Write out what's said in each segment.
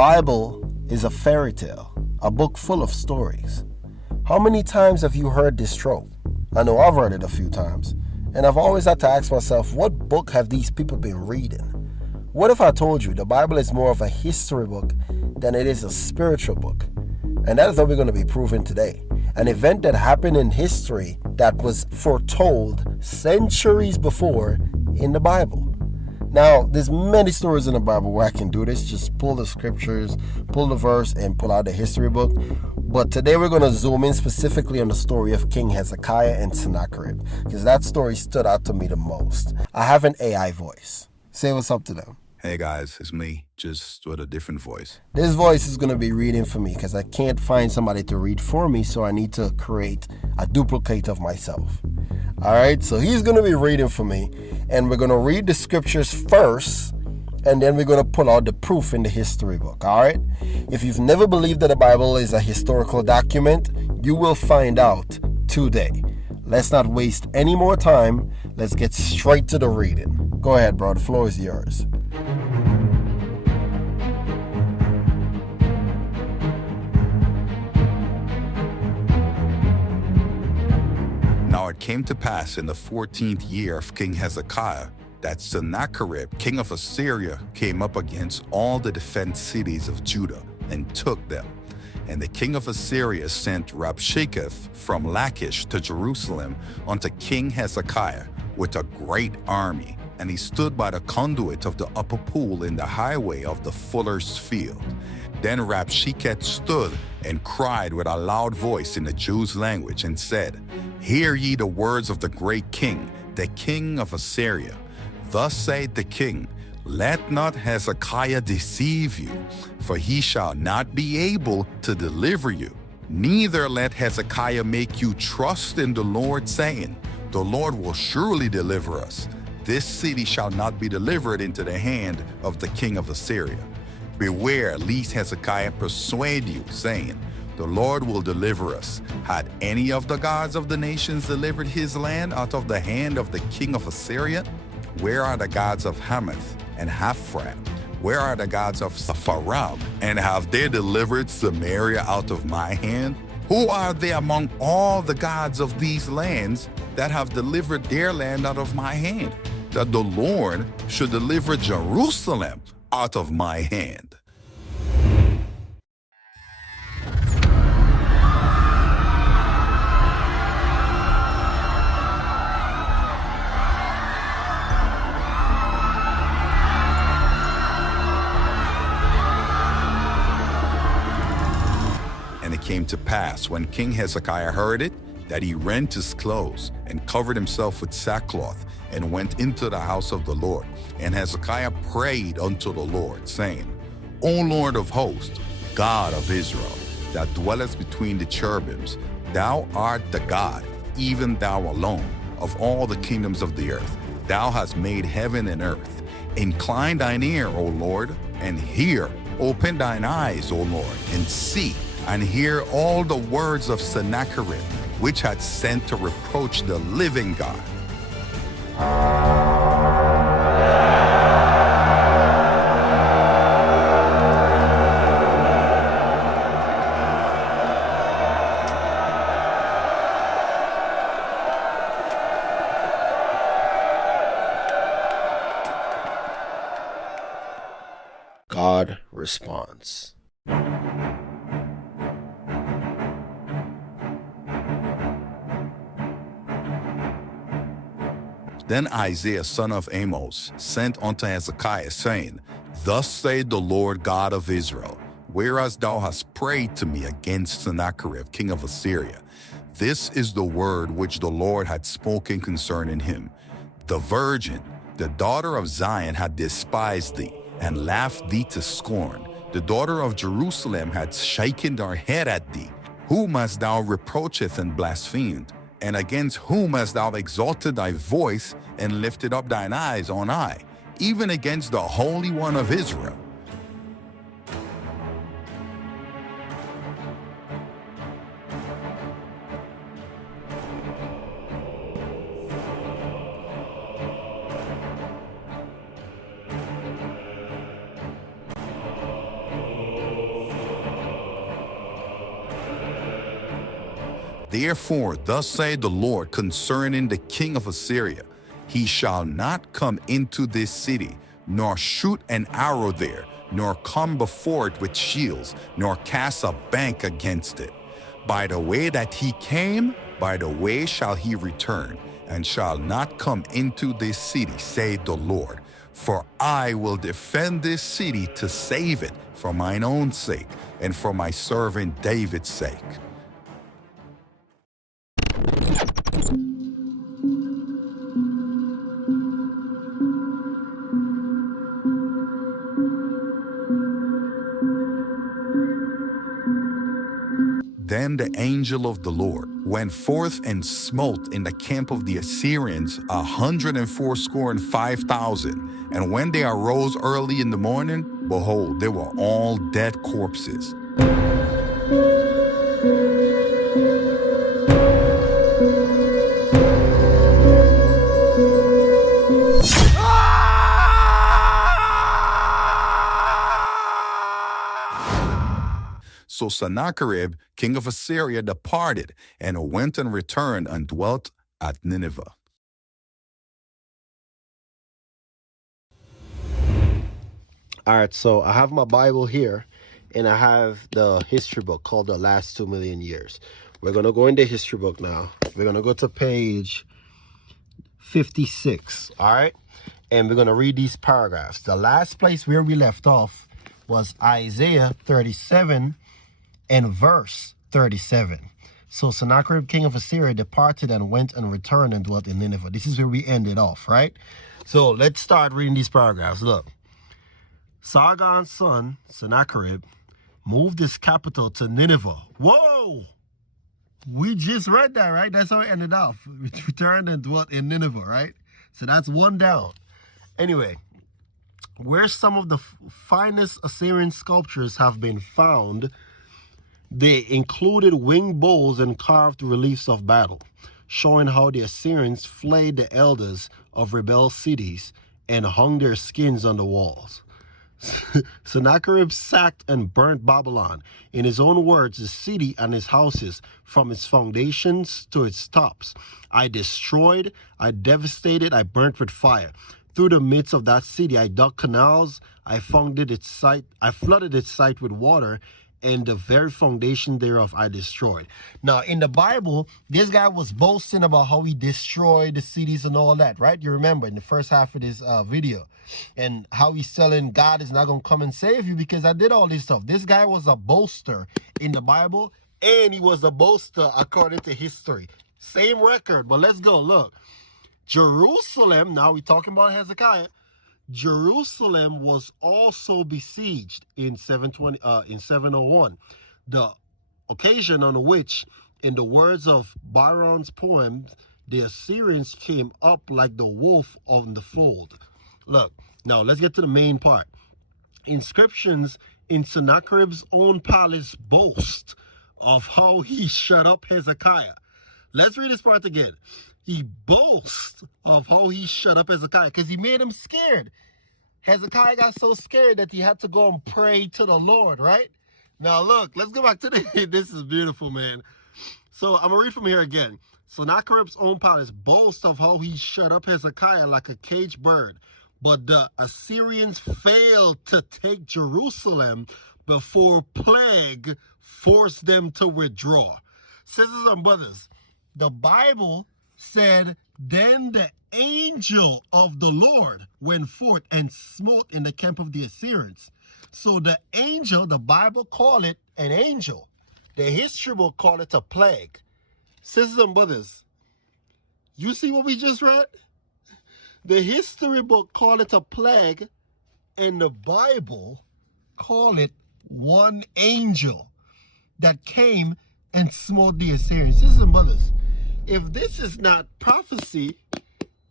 Bible is a fairy tale, a book full of stories. How many times have you heard this trope? I know I've heard it a few times, and I've always had to ask myself, what book have these people been reading? What if I told you the Bible is more of a history book than it is a spiritual book? And that is what we're going to be proving today. An event that happened in history that was foretold centuries before in the Bible. Now, there's many stories in the Bible where I can do this. Just pull the scriptures, pull the verse, and pull out the history book. But today we're going to zoom in specifically on the story of King Hezekiah and Sennacherib, because that story stood out to me the most. I have an AI voice. Say what's up to them. Hey guys, it's me, just with a different voice. This voice is going to be reading for me because I can't find somebody to read for me, so I need to create a duplicate of myself. All right, so he's going to be reading for me, and we're going to read the scriptures first, and then we're going to pull out the proof in the history book. All right, if you've never believed that the Bible is a historical document, you will find out today. Let's not waste any more time. Let's get straight to the reading. Go ahead, bro. The floor is yours. Now it came to pass in the 14th year of King Hezekiah that Sennacherib, king of Assyria, came up against all the defenced cities of Judah and took them. And the king of Assyria sent Rabshakeh from Lachish to Jerusalem unto King Hezekiah with a great army. And he stood by the conduit of the upper pool in the highway of the fuller's field. Then Rabshakeh stood and cried with a loud voice in the Jews' language and said, Hear ye the words of the great king, the king of Assyria. Thus saith the king, Let not Hezekiah deceive you, for he shall not be able to deliver you. Neither let Hezekiah make you trust in the Lord, saying, The Lord will surely deliver us. This city shall not be delivered into the hand of the king of Assyria. Beware lest Hezekiah persuade you, saying, The Lord will deliver us. Had any of the gods of the nations delivered his land out of the hand of the king of Assyria? Where are the gods of Hamath and Haphran? Where are the gods of Sepharvaim? And have they delivered Samaria out of my hand? Who are they among all the gods of these lands that have delivered their land out of my hand, that the Lord should deliver Jerusalem out of my hand? And it came to pass, when King Hezekiah heard it, that he rent his clothes and covered himself with sackcloth and went into the house of the Lord. And Hezekiah prayed unto the Lord, saying, O Lord of hosts, God of Israel, that dwellest between the cherubims, thou art the God, even thou alone, of all the kingdoms of the earth. Thou hast made heaven and earth. Incline thine ear, O Lord, and hear. Open thine eyes, O Lord, and see, and hear all the words of Sennacherib, which had sent to reproach the living God. God responds. Then Isaiah son of Amos sent unto Hezekiah, saying, Thus saith the Lord God of Israel, whereas thou hast prayed to me against Sennacherib, king of Assyria, this is the word which the Lord had spoken concerning him. The virgin, the daughter of Zion, had despised thee, and laughed thee to scorn. The daughter of Jerusalem had shaken her head at thee. Whom hast thou reproacheth and blasphemed? And against whom hast thou exalted thy voice and lifted up thine eyes on high, even against the Holy One of Israel? Therefore, thus saith the Lord concerning the king of Assyria, he shall not come into this city, nor shoot an arrow there, nor come before it with shields, nor cast a bank against it. By the way that he came, by the way shall he return, and shall not come into this city, saith the Lord. For I will defend this city to save it for mine own sake, and for my servant David's sake. Then the angel of the Lord went forth and smote in the camp of the Assyrians 185,000. And when they arose early in the morning, behold, they were all dead corpses. So Sennacherib, king of Assyria, departed, and went and returned and dwelt at Nineveh. All right, so I have my Bible here, and I have the history book called The Last 2 Million Years. We're going to go in the history book now. We're going to go to page 56, all right? And we're going to read these paragraphs. The last place where we left off was Isaiah 37 and verse 37. So Sennacherib, king of Assyria, departed and went and returned and dwelt in Nineveh. This is where we ended off, right? So let's start reading these paragraphs. Look. Sargon's son, Sennacherib, moved his capital to Nineveh. Whoa! We just read that, right? That's how it ended off. Returned and dwelt in Nineveh, right? So that's one down. Anyway, where some of the finest Assyrian sculptures have been found, they included winged bulls and carved reliefs of battle, showing how the Assyrians flayed the elders of rebel cities and hung their skins on the walls. Sennacherib sacked and burnt Babylon. In his own words, the city and its houses, from its foundations to its tops. I destroyed, I devastated, I burnt with fire. Through the midst of that city, I dug canals, I flooded its site with water, and the very foundation thereof I destroyed. Now, in the Bible, this guy was boasting about how he destroyed the cities and all that, right? You remember in the first half of this video, and how he's telling God is not going to come and save you because I did all this stuff. This guy was a boaster in the Bible, and he was a boaster according to history. Same record, but let's go. Look, Jerusalem, now we're talking about Hezekiah. Jerusalem was also besieged in 701. The occasion on which, in the words of Byron's poem, the Assyrians came up like the wolf on the fold. Look, now let's get to the main part. Inscriptions in Sennacherib's own palace boast of how he shut up Hezekiah. Let's read this part again. He boasts of how he shut up Hezekiah because he made him scared. Hezekiah got so scared that he had to go and pray to the Lord, right? Now, look, let's go back to this is beautiful, man. So I'm going to read from here again. Sennacherib's own palace boasts of how he shut up Hezekiah like a caged bird. But the Assyrians failed to take Jerusalem before plague forced them to withdraw. Sisters and brothers, the Bible said, then the angel of the Lord went forth and smote in the camp of the Assyrians. So the angel, the Bible call it an angel. The history book call it a plague. Sisters and brothers, you see what we just read? The history book call it a plague, and the Bible call it one angel that came and smote the Assyrians. Sisters and brothers, if this is not prophecy,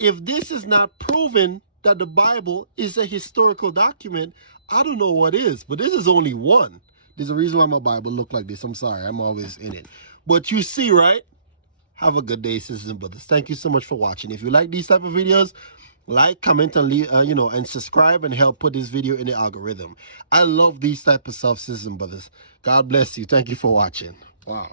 if this is not proven that the Bible is a historical document, I don't know what is. But this is only one. There's a reason why my Bible look like this. I'm sorry, I'm always in it. But you see, right? Have a good day, sisters and brothers. Thank you so much for watching. If you like these type of videos, like, comment, and leave, and subscribe and help put this video in the algorithm. I love these type of stuff, sisters and brothers. God bless you. Thank you for watching. Wow.